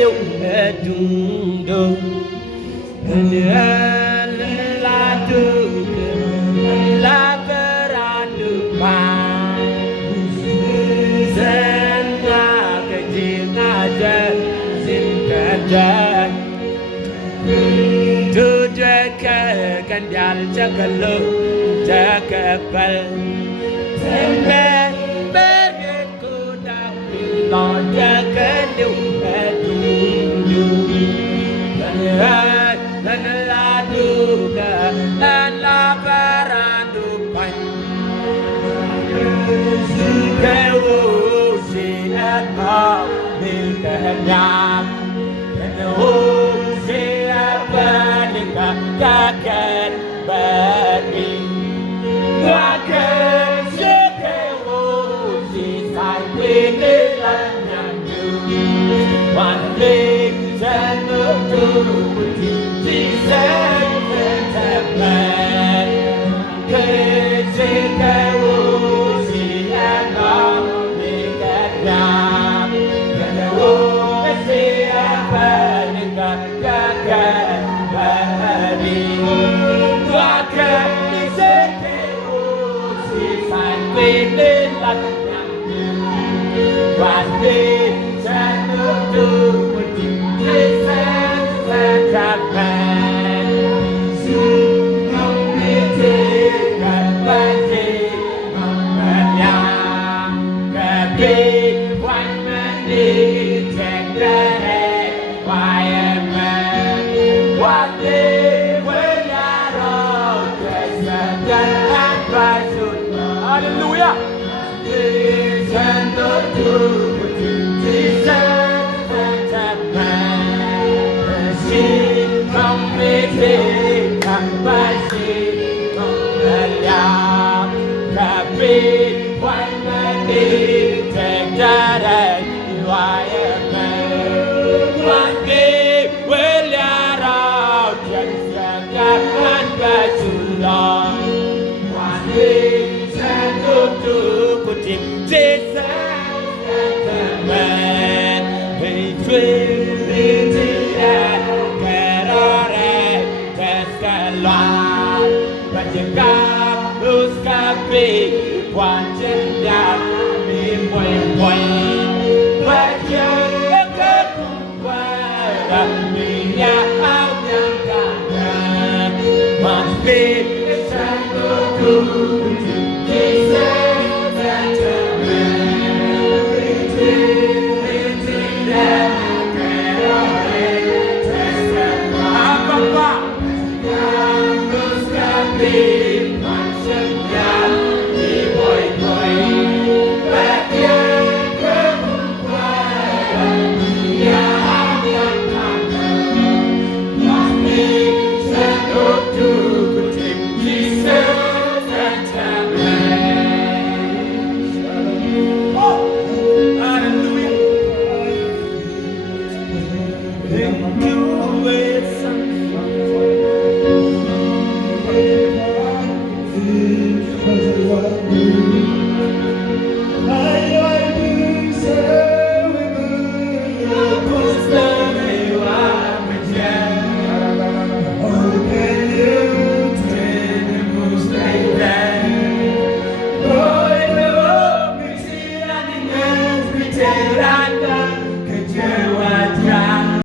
liệu đung đung la tu la verandu pa zena ke jinga ja sin ka ja tu ja kan dal chakalu chakapal sembe berget ku dak lo jakan du la duka dan la parandu pan kewo si apa mikanyam kewo si apa dikakan bagi ngakan si kewo si sai ini lanyanyu wanting jangan tu Hallelujah. Quan chân đạp mi quay quay